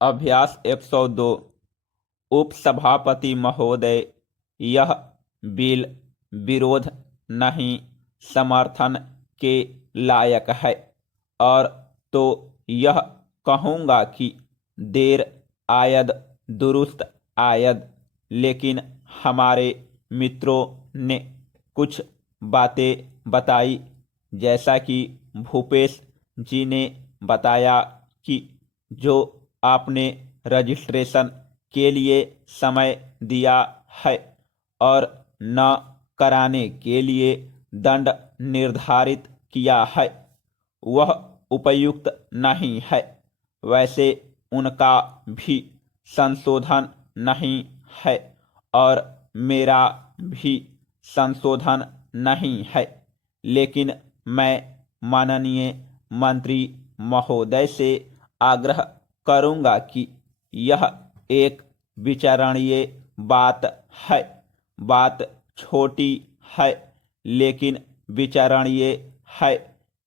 अभ्यास 102। उपसभापति महोदय, यह बिल विरोध नहीं समर्थन के लायक है, और तो यह कहूँगा कि देर आयद दुरुस्त आयद। लेकिन हमारे मित्रों ने कुछ बातें बताई, जैसा कि भूपेश जी ने बताया कि जो आपने रजिस्ट्रेशन के लिए समय दिया है और न कराने के लिए दंड निर्धारित किया है, वह उपयुक्त नहीं है। वैसे उनका भी संशोधन नहीं है और मेरा भी संशोधन नहीं है, लेकिन मैं माननीय मंत्री महोदय से आग्रह करूंगा कि यह एक विचारणीय बात है। बात छोटी है, लेकिन विचारणीय है,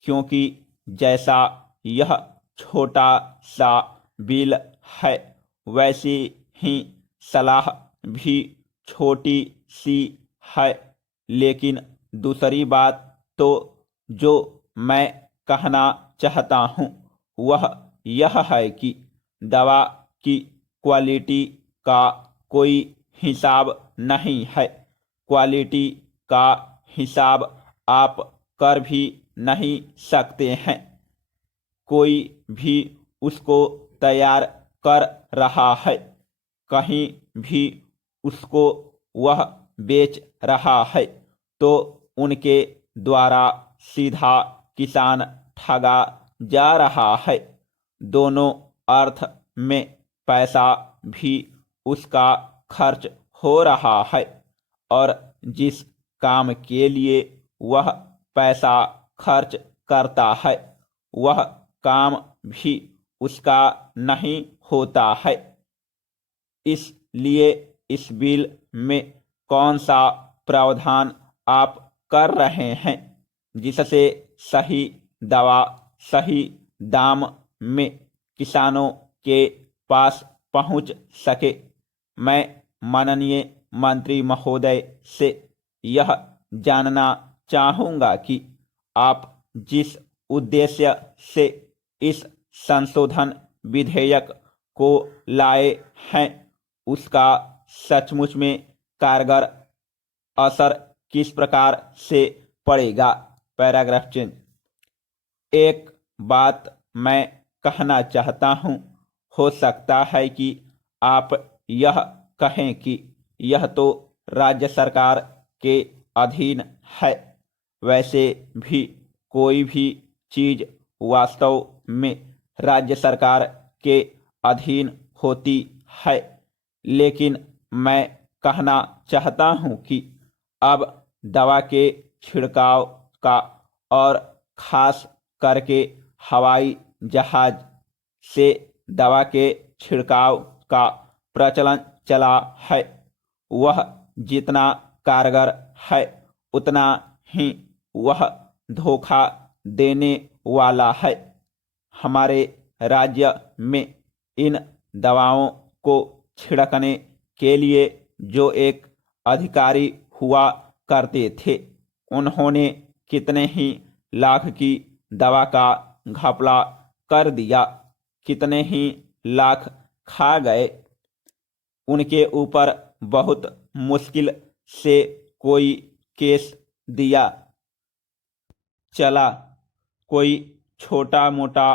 क्योंकि जैसा यह छोटा सा बिल है, वैसी ही सलाह भी छोटी सी है। लेकिन दूसरी बात तो जो मैं कहना चाहता हूँ वह यह है कि दवा की क्वालिटी का कोई हिसाब नहीं है। क्वालिटी का हिसाब आप कर भी नहीं सकते हैं। कोई भी उसको तैयार कर रहा है, कहीं भी उसको वह बेच रहा है, तो उनके द्वारा सीधा किसान ठगा जा रहा है। दोनों अर्थ में पैसा भी उसका खर्च हो रहा है, और जिस काम के लिए वह पैसा खर्च करता है, वह काम भी उसका नहीं होता है। इसलिए इस बिल में कौन सा प्रावधान आप कर रहे हैं जिससे सही दवा सही दाम में किसानों के पास पहुंच सके? मैं माननीय मंत्री महोदय से यह जानना चाहूँगा कि आप जिस उद्देश्य से इस संशोधन विधेयक को लाए हैं, उसका सचमुच में कारगर असर किस प्रकार से पड़ेगा। Paragraph change. एक बात मैं कहना चाहता हूँ, हो सकता है कि आप यह कहें कि यह तो राज्य सरकार के अधीन है। वैसे भी कोई भी चीज वास्तव में राज्य सरकार के अधीन होती है, लेकिन मैं कहना चाहता हूँ कि अब दवा के छिड़काव का और खास करके हवाई जहाज से दवा के छिड़काव का प्रचलन चला है, वह जितना कारगर है उतना ही वह धोखा देने वाला है। हमारे राज्य में इन दवाओं को छिड़कने के लिए जो एक अधिकारी हुआ करते थे, उन्होंने कितने ही लाख की दवा का घपला कर दिया, कितने ही लाख खा गए। उनके ऊपर बहुत मुश्किल से कोई केस दिया चला। कोई छोटा मोटा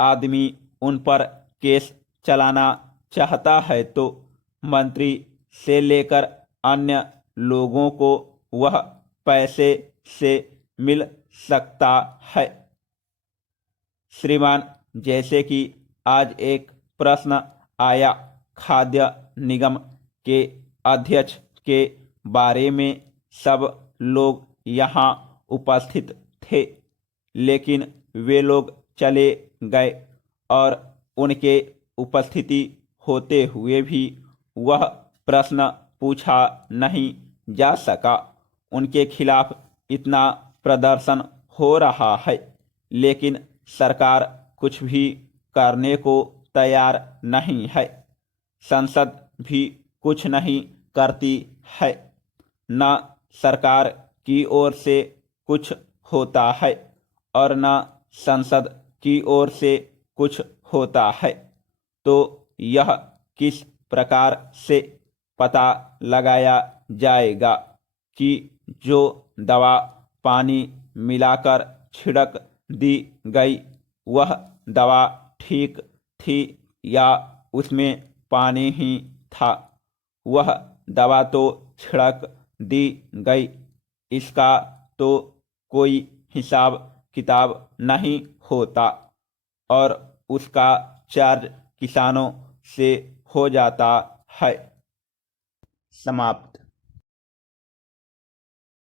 आदमी उन पर केस चलाना चाहता है तो मंत्री से लेकर अन्य लोगों को वह पैसे से मिल सकता है। श्रीमान, जैसे कि आज एक प्रश्न आया खाद्य निगम के अध्यक्ष के बारे में, सब लोग यहाँ उपस्थित थे, लेकिन वे लोग चले गए और उनके उपस्थिति होते हुए भी वह प्रश्न पूछा नहीं जा सका। उनके खिलाफ इतना प्रदर्शन हो रहा है, लेकिन सरकार कुछ भी करने को तैयार नहीं है। संसद भी कुछ नहीं करती है। न सरकार की ओर से कुछ होता है और न संसद की ओर से कुछ होता है। तो यह किस प्रकार से पता लगाया जाएगा कि जो दवा पानी मिलाकर छिड़क दी गई वह दवा ठीक थी या उसमें पानी ही था? वह दवा तो छिड़क दी गई, इसका तो कोई हिसाब किताब नहीं होता और उसका चार्ज किसानों से हो जाता है। समाप्त।